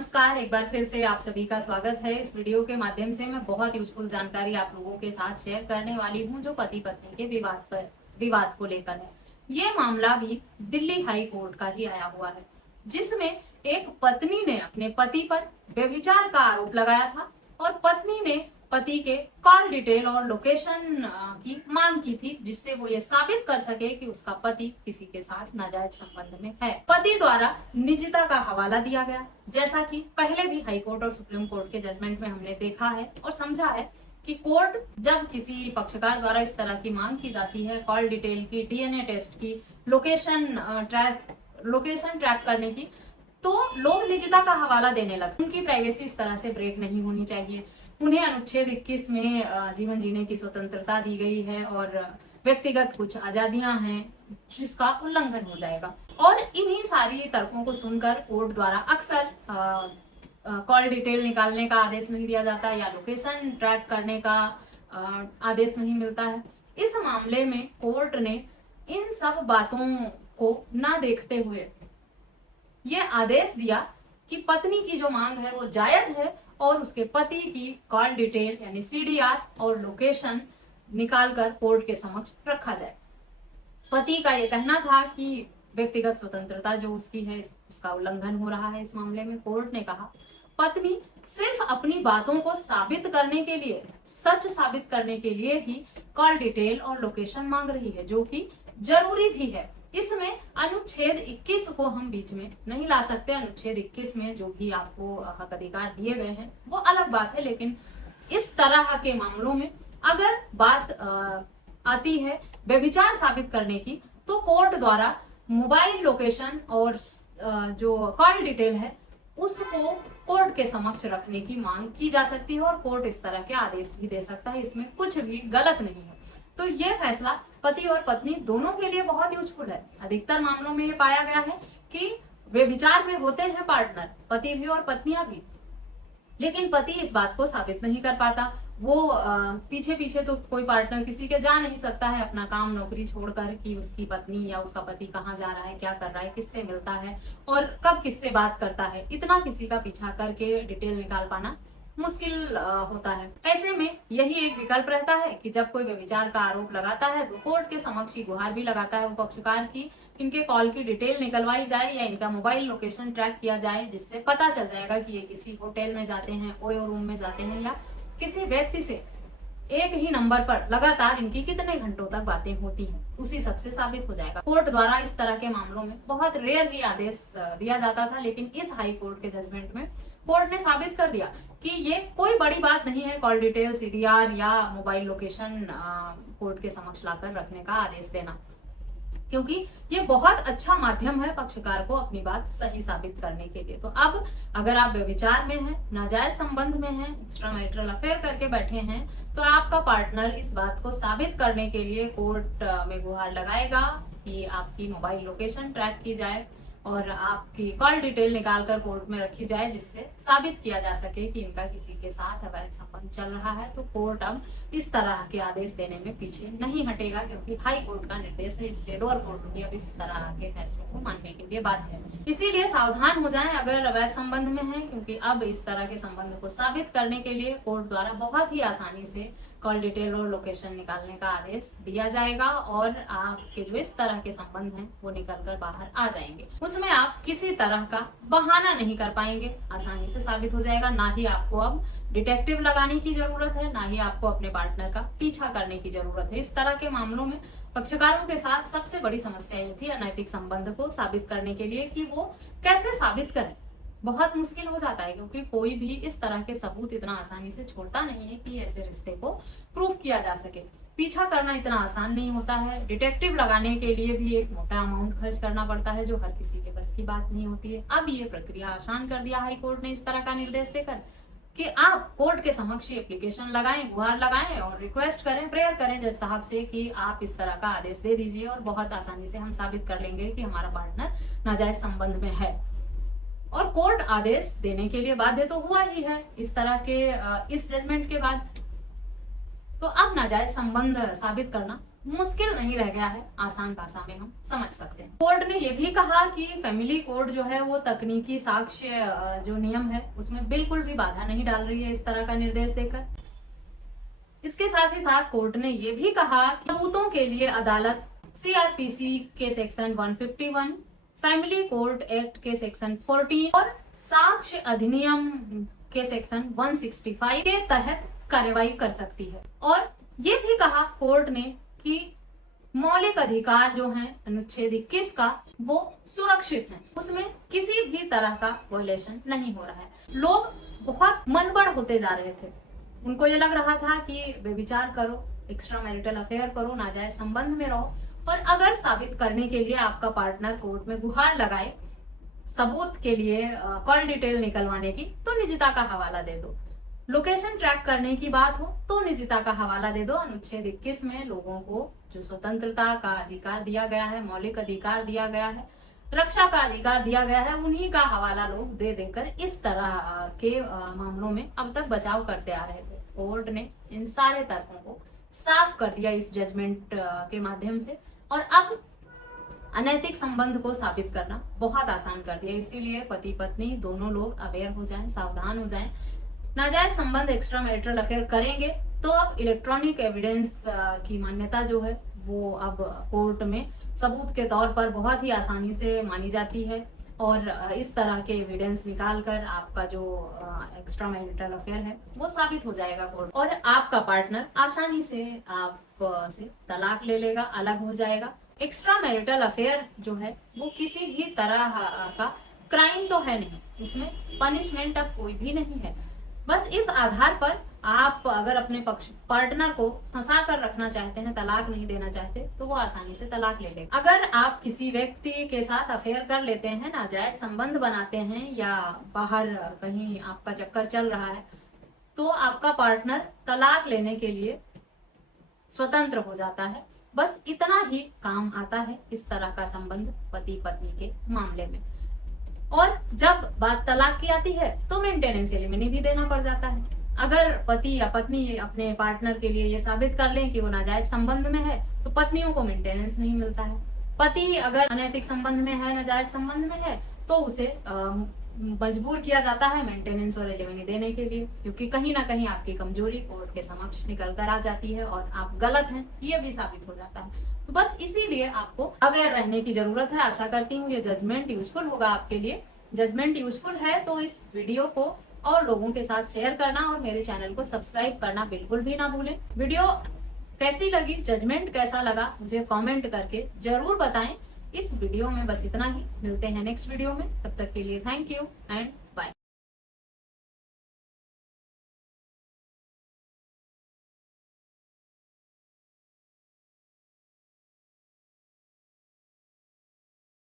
नमस्कार, एक बार फिर से आप सभी का स्वागत है। इस वीडियो के माध्यम से मैं बहुत यूजफुल जानकारी आप लोगों के साथ शेयर करने वाली हूं जो पति पत्नी के विवाद को लेकर है। ये मामला भी दिल्ली हाई कोर्ट का ही आया हुआ है, जिसमें एक पत्नी ने अपने पति पर व्यभिचार का आरोप लगाया था और पत्नी ने पति के कॉल डिटेल और लोकेशन की मांग की थी, जिससे वो ये साबित कर सके कि उसका पति किसी के साथ नाजायज संबंध में है। पति द्वारा निजता का हवाला दिया गया, जैसा कि पहले भी हाई कोर्ट और सुप्रीम कोर्ट के जजमेंट में हमने देखा है और समझा है कि कोर्ट जब किसी पक्षकार द्वारा इस तरह की मांग की जाती है, कॉल डिटेल की, डीएनए टेस्ट की, लोकेशन ट्रैक करने की, तो लोग निजता का हवाला देने लगते। उनकी प्राइवेसी इस तरह से ब्रेक नहीं होनी चाहिए। उन्हें अनुच्छेद 21 में जीवन जीने की स्वतंत्रता दी गई है और व्यक्तिगत कुछ आजादियां हैं जिसका उल्लंघन हो जाएगा। और इन्हीं सारी तर्कों को सुनकर कोर्ट द्वारा अक्सर कॉल डिटेल निकालने का आदेश नहीं दिया जाता या लोकेशन ट्रैक करने का आदेश नहीं मिलता है। इस मामले में कोर्ट ने इन सब बातों को ना देखते हुए ये आदेश दिया कि पत्नी की जो मांग है वो जायज है और उसके पति की कॉल डिटेल यानी सीडीआर और लोकेशन निकालकर कोर्ट के समक्ष रखा जाए। पति का ये कहना था कि व्यक्तिगत स्वतंत्रता जो उसकी है उसका उल्लंघन हो रहा है। इस मामले में कोर्ट ने कहा पत्नी सिर्फ अपनी बातों को साबित करने के लिए, सच साबित करने के लिए ही कॉल डिटेल और लोकेशन मांग रही है, जो कि जरूरी भी है। इसमें अनुच्छेद 21 को हम बीच में नहीं ला सकते। अनुच्छेद 21 में जो भी आपको हक अधिकार दिए गए हैं वो अलग बात है, लेकिन इस तरह के मामलों में अगर बात आती है व्यभिचार साबित करने की, तो कोर्ट द्वारा मोबाइल लोकेशन और जो कॉल डिटेल है उसको कोर्ट के समक्ष रखने की मांग की जा सकती है और कोर्ट इस तरह के आदेश भी दे सकता है। इसमें कुछ भी गलत नहीं है। तो ये फैसला पति और पत्नी दोनों के लिए बहुत यूजफुल है। अधिकतर मामलों में ये पाया गया है कि व्यभिचार में होते हैं पार्टनर, पति भी और पत्नियां भी, लेकिन पति इस बात को साबित नहीं कर पाता। वो पीछे पीछे तो कोई पार्टनर किसी के जा नहीं सकता है अपना काम नौकरी छोड़कर कि उसकी पत्नी या उसका पति कहाँ जा रहा है, क्या कर रहा है, किससे मिलता है और कब किससे बात करता है। इतना किसी का पीछा करके डिटेल निकाल पाना मुश्किल होता है। ऐसे में यही एक विकल्प रहता है कि जब कोई व्यभिचार का आरोप लगाता है तो कोर्ट के समक्ष गुहार भी लगाता है वो पक्षकार की इनके कॉल की डिटेल निकलवाई जाए या इनका मोबाइल लोकेशन ट्रैक किया जाए, जिससे पता चल जाएगा कि ये किसी होटल में जाते हैं, ओयो रूम में जाते हैं या किसी व्यक्ति से एक ही नंबर पर लगातार इनकी कितने घंटों तक बातें होती हैं, उसी सबसे साबित हो जाएगा। कोर्ट द्वारा इस तरह के मामलों में बहुत रेयर ही आदेश दिया जाता था, लेकिन इस हाई कोर्ट के जजमेंट में कोर्ट ने साबित कर दिया कि ये कोई बड़ी बात नहीं है कॉल डिटेल, सीडीआर या मोबाइल लोकेशन कोर्ट के समक्ष लाकर रखने का आदेश देना, क्योंकि ये बहुत अच्छा माध्यम है पक्षकार को अपनी बात सही साबित करने के लिए। तो अब अगर आप व्यभिचार में हैं, नाजायज संबंध में हैं, एक्स्ट्रा मैरिटल अफेयर करके बैठे हैं, तो आपका पार्टनर इस बात को साबित करने के लिए कोर्ट में गुहार लगाएगा कि आपकी मोबाइल लोकेशन ट्रैक की जाए और आपकी कॉल डिटेल निकालकर कोर्ट में रखी जाए, जिससे साबित किया जा सके कि इनका किसी के साथ अवैध संबंध चल रहा है। तो कोर्ट अब इस तरह के आदेश देने में पीछे नहीं हटेगा, क्योंकि हाई कोर्ट का निर्देश है, इसलिए लोअर कोर्ट भी अब इस तरह के फैसलों को मानने के लिए बाध्य है। इसीलिए सावधान हो जाएं अगर अवैध संबंध में है, क्योंकि अब इस तरह के संबंध को साबित करने के लिए कोर्ट द्वारा बहुत ही आसानी से कॉल डिटेल और लोकेशन निकालने का आदेश दिया जाएगा और आपके जो इस तरह के संबंध हैं वो निकलकर बाहर आ जाएंगे। उसमें आप किसी तरह का बहाना नहीं कर पाएंगे, आसानी से साबित हो जाएगा। ना ही आपको अब डिटेक्टिव लगाने की जरूरत है, ना ही आपको अपने पार्टनर का पीछा करने की जरूरत है। इस तरह के मामलों में पक्षकारों के साथ सबसे बड़ी समस्या ये थी अनैतिक संबंध को साबित करने के लिए कि वो कैसे साबित करें। बहुत मुश्किल हो जाता है, क्योंकि कोई भी इस तरह के सबूत इतना आसानी से छोड़ता नहीं है कि ऐसे रिश्ते को प्रूफ किया जा सके। पीछा करना इतना आसान नहीं होता है। डिटेक्टिव लगाने के लिए भी एक मोटा अमाउंट खर्च करना पड़ता है, जो हर किसी के बस की बात नहीं होती है। अब ये प्रक्रिया आसान कर दिया हाई कोर्ट ने इस तरह का निर्देश देकर कि आप कोर्ट के समक्ष एप्लीकेशन लगाएं, गुहार लगाएं और रिक्वेस्ट करें, प्रेयर करें जज साहब से कि आप इस तरह का आदेश दे दीजिए और बहुत आसानी से हम साबित कर लेंगे कि हमारा पार्टनर नाजायज संबंध में है। और कोर्ट आदेश देने के लिए बाध्य तो हुआ ही है इस तरह के इस जजमेंट के बाद। तो अब नाजायज संबंध साबित करना मुश्किल नहीं रह गया है, आसान भाषा में हम समझ सकते हैं। कोर्ट ने यह भी कहा कि फैमिली कोर्ट जो है वो तकनीकी साक्ष्य जो नियम है उसमें बिल्कुल भी बाधा नहीं डाल रही है इस तरह का निर्देश देकर। इसके साथ ही साथ कोर्ट ने यह भी कहा कि सबूतों के लिए अदालत सीआरपीसी के सेक्शन 151, फैमिली कोर्ट एक्ट के सेक्शन 14 और साक्ष्य अधिनियम के सेक्शन 165 के तहत कार्रवाई कर सकती है। और ये भी कहा कोर्ट ने कि मौलिक अधिकार जो हैं अनुच्छेद 21 का वो सुरक्षित हैं, उसमें किसी भी तरह का वायलेशन नहीं हो रहा है। लोग बहुत मनबड़ होते जा रहे थे, उनको ये लग रहा था कि व्यभिचार करो, एक्स्ट्रा मैरिटल अफेयर करो, नाजायज संबंध में रहो, और अगर साबित करने के लिए आपका पार्टनर कोर्ट में गुहार लगाए सबूत के लिए कॉल डिटेल निकलवाने की, तो निजता का हवाला दे दो। लोकेशन ट्रैक करने की बात हो तो निजता का हवाला दे दो। अनुच्छेद 21 में लोगों को जो स्वतंत्रता का अधिकार दिया गया है, मौलिक अधिकार दिया गया है, रक्षा का अधिकार दिया गया है, उन्हीं का हवाला लोग दे देकर इस तरह के मामलों में अब तक बचाव करते आ रहे थे। कोर्ट ने इन सारे तर्कों को साफ कर दिया इस जजमेंट के माध्यम से, और अब अनैतिक संबंध को साबित करना बहुत आसान कर दिया। इसीलिए पति पत्नी दोनों लोग अवेयर हो जाएं, सावधान हो जाएं। नाजायज संबंध, एक्स्ट्रा मैरिटल अफेयर करेंगे तो अब इलेक्ट्रॉनिक एविडेंस की मान्यता जो है वो अब कोर्ट में सबूत के तौर पर बहुत ही आसानी से मानी जाती है, और इस तरह के एविडेंस निकालकर आपका जो एक्स्ट्रा मैरिटल अफेयर है वो साबित हो जाएगा कोर्ट, और आपका पार्टनर आसानी से आप से तलाक ले लेगा, अलग हो जाएगा। एक्स्ट्रा मैरिटल अफेयर जो है वो किसी भी तरह का क्राइम तो है नहीं, उसमें पनिशमेंट अब कोई भी नहीं है। बस इस आधार पर आप अगर अपने पक्ष पार्टनर को फंसा कर रखना चाहते हैं, तलाक नहीं देना चाहते, तो वो आसानी से तलाक ले लेगा। अगर आप किसी व्यक्ति के साथ अफेयर कर लेते हैं, नाजायज संबंध बनाते हैं, या बाहर कहीं आपका चक्कर चल रहा है, तो आपका पार्टनर तलाक लेने के लिए स्वतंत्र हो जाता है। बस इतना ही काम आता है इस तरह का संबंध पति पत्नी के मामले में। और जब बात तलाक की आती है तो मेंटेनेंस एलिमनी भी देना पड़ जाता है। अगर पति या पत्नी अपने पार्टनर के लिए ये साबित कर लें कि वो नाजायज संबंध में है, तो पत्नियों को मेंटेनेंस नहीं मिलता है। पति अगर अनैतिक संबंध में है, नाजायज संबंध में है, तो उसे मजबूर किया जाता है मेंटेनेंस और एलिमनी देने के लिए, क्योंकि कहीं ना कहीं आपकी कमजोरी कोर्ट के समक्ष निकल कर आ जाती है और आप गलत हैं ये भी साबित हो जाता है। तो बस इसीलिए आपको अवेयर रहने की जरूरत है। आशा करती हूँ ये जजमेंट यूजफुल होगा आपके लिए। जजमेंट यूजफुल है तो इस वीडियो को और लोगों के साथ शेयर करना और मेरे चैनल को सब्सक्राइब करना बिल्कुल भी ना भूलें। वीडियो कैसी लगी, जजमेंट कैसा लगा, मुझे कमेंट करके जरूर बताएं। इस वीडियो में बस इतना ही, मिलते हैं नेक्स्ट वीडियो में। तब तक के लिए थैंक यू एंड